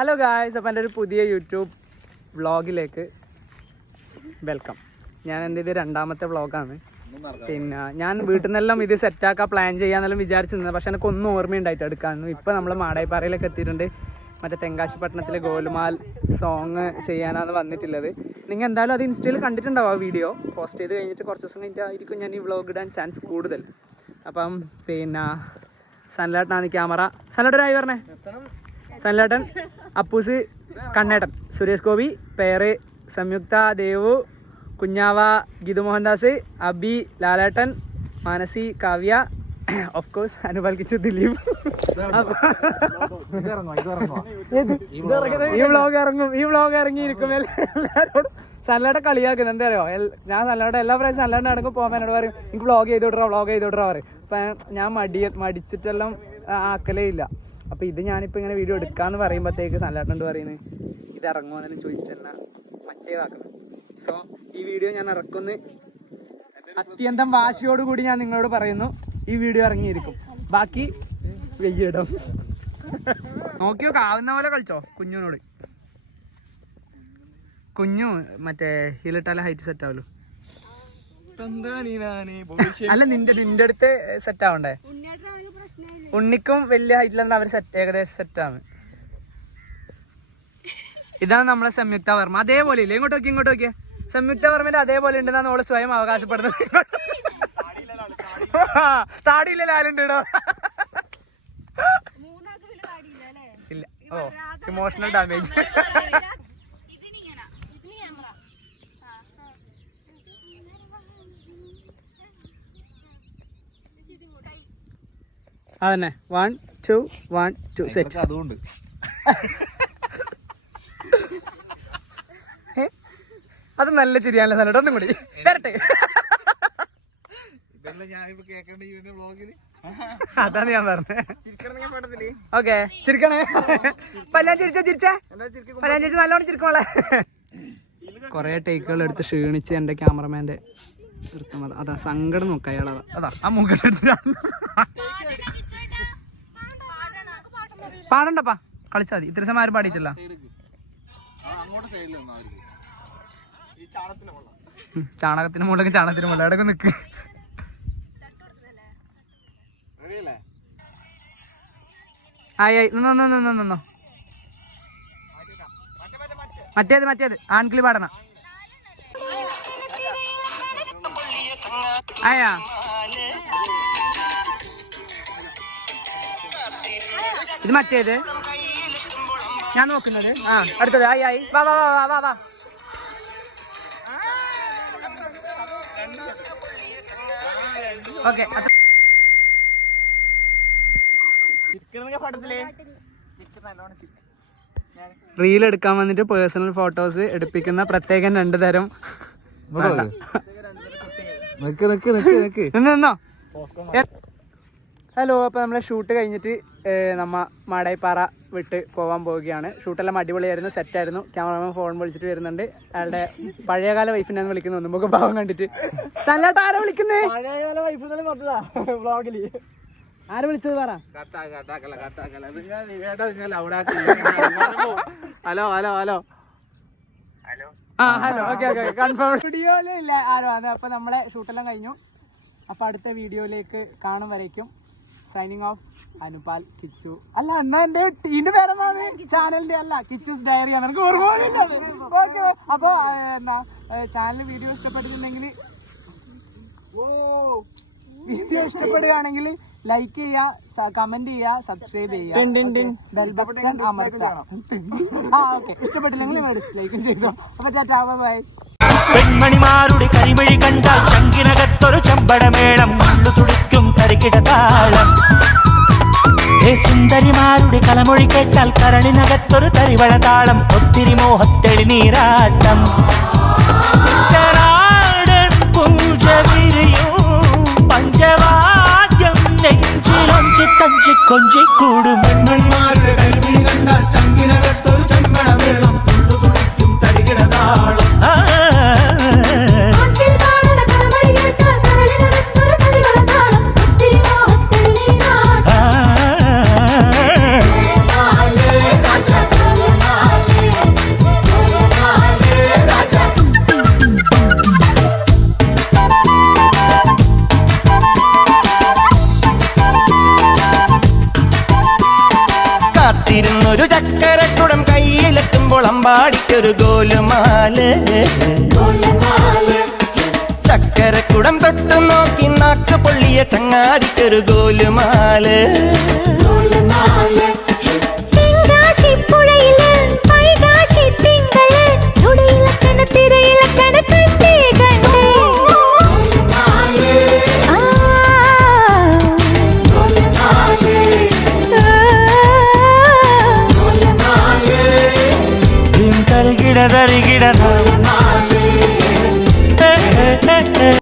Hello guys അപ്പം എന്റെ ഒരു പുതിയ യൂട്യൂബ് വ്ളോഗിലേക്ക് വെൽക്കം. ഞാൻ എന്റെ ഇത് രണ്ടാമത്തെ വ്ളോഗാണ്. പിന്നെ ഞാൻ വീട്ടിൽ നിന്നെല്ലാം ഇത് സെറ്റാക്കാൻ പ്ലാൻ ചെയ്യാന്നെല്ലാം വിചാരിച്ചിരുന്നത്. പക്ഷെ എനിക്ക് ഒന്നും ഓർമ്മയുണ്ടായിട്ട് എടുക്കാമെന്ന് ഇപ്പം നമ്മൾ മാടായിപ്പാറയിലൊക്കെ എത്തിയിട്ടുണ്ട്. മറ്റേ തെങ്കാശിപ്പട്ടണത്തിലെ ഗോലുമാൽ സോങ് ചെയ്യാനാണ് വന്നിട്ടുള്ളത്. നിങ്ങൾ എന്തായാലും അത് ഇൻസ്റ്റയിൽ കണ്ടിട്ടുണ്ടാവും ആ വീഡിയോ പോസ്റ്റ് ചെയ്ത് കഴിഞ്ഞിട്ട് കുറച്ച് ദിവസം കഴിഞ്ഞിട്ടായിരിക്കും ഞാൻ ഈ വ്ളോഗ് ഇടാൻ ചാൻസ് കൂടുതൽ. അപ്പം പിന്നെ സനലാട്ടാണ് ക്യാമറ സനലാട്ടൊരായി പറഞ്ഞേ. സൺലേട്ടൻ അപ്പൂസ് കണ്ണേട്ടൻ. സുരേഷ് ഗോപി പേര് സംയുക്ത ദേവു കുഞ്ഞാവ ഗീതു മോഹൻദാസ് അബി ലാലേട്ടൻ മാനസി കാവ്യ ഓഫ് കോഴ്സ് അനുപാലിച്ചു ദിലീപ്? ഈ വ്ളോഗ് ഇറങ്ങും ഈ വ്ളോഗ് ഇറങ്ങിയിരിക്കും എല്ലാവരോടും സല്ലാടെ കളിയാക്കുന്നത് എന്താ അറിയോ ഞാൻ സല്ലാടെ എല്ലാ പ്രാവശ്യം സല്ലാണ്ട് നടക്കും പോകുമ്പോൾ എന്നോട് പറയും എനിക്ക് വ്ളോഗ് ചെയ്ത് വിടറോ വ്ളോഗ് ചെയ്ത് വിടറോ പറയും. അപ്പം ഞാൻ മടി മടിച്ചിട്ടെല്ലാം ആക്കലേ ഇല്ല. അപ്പോൾ ഇത് ഞാനിപ്പോൾ ഇങ്ങനെ വീഡിയോ എടുക്കാന്ന് പറയുമ്പോഴത്തേക്ക് സല്ലാട്ടനോട് പറയുന്നത് ഇത് ഇറങ്ങുമെന്നെല്ലാം ചോദിച്ചിട്ടല്ല മറ്റേതാക്കണം. സോ ഈ വീഡിയോ ഞാൻ ഇറക്കുന്നു. അത്യന്തം വാശിയോട് കൂടി ഞാൻ നിങ്ങളോട് പറയുന്നു ഈ വീഡിയോ ഇറങ്ങിയിരിക്കും. ബാക്കി വെയ്യിടും. നോക്കിയോ കാവുന്ന പോലെ കളിച്ചോ കുഞ്ഞിനോട്. കുഞ്ഞു മറ്റേ ഹീലിട്ടാലേ ഹൈറ്റ് സെറ്റ് ആവുള്ളൂ അല്ല നിന്റെ നിന്റെ അടുത്ത് സെറ്റ് ആവണ്ടേ? ഉണ്ണിക്കും വലിയ ഹൈറ്റിലാണ് അവർ സെറ്റ് ഏകദേശം സെറ്റാണ് ഇതാണ് നമ്മളെ സംയുക്ത വർമ്മ. അതേപോലെ ഇല്ലേ ഇങ്ങോട്ട് നോക്കി ഇങ്ങോട്ട് നോക്കിയേ സംയുക്ത വർമ്മന്റെ അതേപോലെ ഉണ്ടെന്നാണ് നമ്മൾ സ്വയം അവകാശപ്പെടുന്നത്. താടിയില്ല ലാലുണ്ട് ഇല്ല. ഓ ഇമോഷണൽ ഡാമേജ് അതന്നെ. One two one two set അതുകൊണ്ട്. അത് നല്ല ചിരിയാണല്ലോ സാധനം ഒന്നും കൂടി. വരട്ടെ. അതാണ് ഞാൻ പറഞ്ഞത് ഓക്കെ. ചിരിക്കണേ? പല്ലാൻ ചിരിച്ച? ചിരിച്ചേ? പല്ലാൻ ചിരിച്ച? നല്ലോണം ചിരിക്കോളെ കൊറേ ടേക്കുകൾ എടുത്ത് ക്ഷീണിച്ച് എന്റെ ക്യാമറമാന്റെ അതാ സങ്കടം നോക്കാം അയാളതാ അതാ ആ മുഖം പാടണ്ടപ്പാ. കളിച്ചാ മതി. ഇത്ര സമയം ആരും പാടിയിട്ടില്ല. ചാണകത്തിന് മുകളിലൊക്കെ ചാണകത്തിന് മുകളിൽ. അവിടെ നിക്ക്. ആയി ആയി. നിന്നോ നിന്നോ നിന്നോ നിന്നോ മറ്റേത് മറ്റേത്. ആൺകിളി പാടണ. ആയാ. ഇത് മറ്റേത്? ഞാൻ നോക്കുന്നത്. ആ അടുത്തത്. ആയി ആയി. വാ വാ വാ വാ വാ. ഓക്കെ റീൽ എടുക്കാൻ വന്നിട്ട് പേഴ്സണൽ ഫോട്ടോസ് എടുപ്പിക്കുന്ന പ്രത്യേകം രണ്ട് തരം ഹലോ അപ്പൊ നമ്മളെ ഷൂട്ട് കഴിഞ്ഞിട്ട് നമ്മ മാടായിപ്പാറ വിട്ട് പോകാൻ പോവുകയാണ്. ഷൂട്ടെല്ലാം അടിപൊളിയായിരുന്നു സെറ്റായിരുന്നു ക്യാമറമാൻ ഫോൺ വിളിച്ചിട്ട് വരുന്നുണ്ട്. അയാളുടെ പഴയകാല വൈഫിനെ വിളിക്കുന്നു. നമുക്ക് ഭാവം കണ്ടിട്ട്. സല്ലാട്ട് ആരാ വിളിക്കുന്നേ? ആരാ വിളിച്ചത് പറ. Hello hello hello. ആ ഹലോ ഓക്കെ ഓക്കെ കൺഫേം വീഡിയോയിലില്ല ആരോ അതെ അപ്പൊ നമ്മളെ ഷൂട്ടെല്ലാം കഴിഞ്ഞു. അപ്പൊ അടുത്ത വീഡിയോയിലേക്ക് കാണും വരയ്ക്കും സൈനിങ് ഓഫ് അനുപാൽ കിച്ചു. അല്ല എന്നാ എന്റെ ടീമിന്റെ പേരെന്താണ്? ചാനലിന്റെ അല്ല കിച്ചുസ് ഡയറി ആണ്. എനിക്ക് ഓർമ്മ ഓക്കെ അപ്പൊ എന്നാ ചാനൽ വീഡിയോ ഇഷ്ടപ്പെട്ടിട്ടുണ്ടെങ്കിൽ വീഡിയോ ഇഷ്ടപ്പെടുകയാണെങ്കിൽ ലൈക്ക് ചെയ്യുക കമന്റ് ചെയ്യുക സബ്സ്ക്രൈബ് ചെയ്യുക. ബെൽ ബട്ടൺ അമർത്തുക. ആ ഓക്കെ. ഇഷ്ടപ്പെട്ടില്ലെങ്കിൽ നിങ്ങൾ ഡിസ്ലൈക്കും ചെയ്തോ. അപ്പൊ ടാറ്റാ ബൈ പെൺമണിമാരുടെ കരിമൊഴി കണ്ടാൽ ചങ്കിനകത്തൊരു ചമ്പടമേളം മണ്ണു തുടിക്കും കലമൊഴി കേട്ടാൽ കരളിനകത്തൊരു തരിവള താളം. ഒത്തിരി മോഹത്തെളി കാത്തിരുന്നൊരു ചക്കരക്കുടം കയ്യിലെത്തുമ്പോൾ അമ്പാടിക്കൊരു ഗോലുമാൽ. ചക്കരക്കുടം തൊട്ടു നോക്കി നാക്ക് പൊള്ളിയ ചങ്ങാതിക്കൊരു ഗോലുമാൽ. തെങ്കാശിപ്പുഴയിൽ கிடதறி கிடத